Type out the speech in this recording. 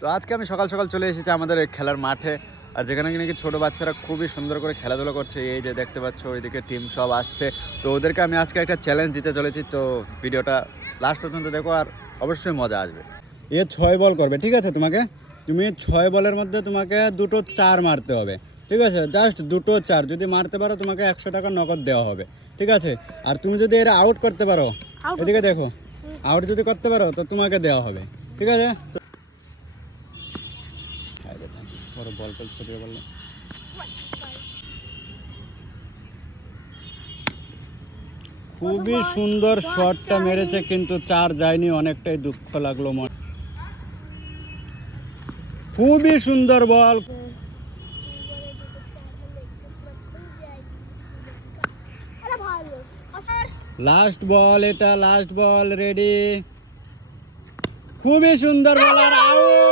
তো আজকে আমি সকাল সকাল চলে এসেছি আমাদের এই খেলার মাঠে, আর যেখানে নাকি ছোটো বাচ্চারা খুবই সুন্দর করে খেলাধুলা করছে। এই যে দেখতে পাচ্ছ ওইদিকে টিম সব আসছে। তো ওদেরকে আমি আজকে একটা চ্যালেঞ্জ দিতে চলেছি। তো ভিডিওটা লাস্ট পর্যন্ত দেখো, আর অবশ্যই মজা আসবে। 6 বল করবে, ঠিক আছে? তুমি 6 বলের মধ্যে তোমাকে 2টো 4 মারতে হবে, ঠিক আছে? জাস্ট 2টো 4 যদি মারতে পারো তোমাকে 100 টাকা নগদ দেওয়া হবে, ঠিক আছে? আর তুমি যদি এরা আউট করতে পারো, এদিকে দেখো, আউট যদি করতে পারো তো তোমাকে দেওয়া হবে, ঠিক আছে? বল টল ছড়িয়ে বললো খুবই সুন্দর শটটা মেরেছে, কিন্তু 4 যায়নি, অনেকটাই দুঃখ লাগলো মনে। খুবই সুন্দর বল। লাস্ট বল, এটা লাস্ট বল, রেডি। খুবই সুন্দর বল, আর আউট।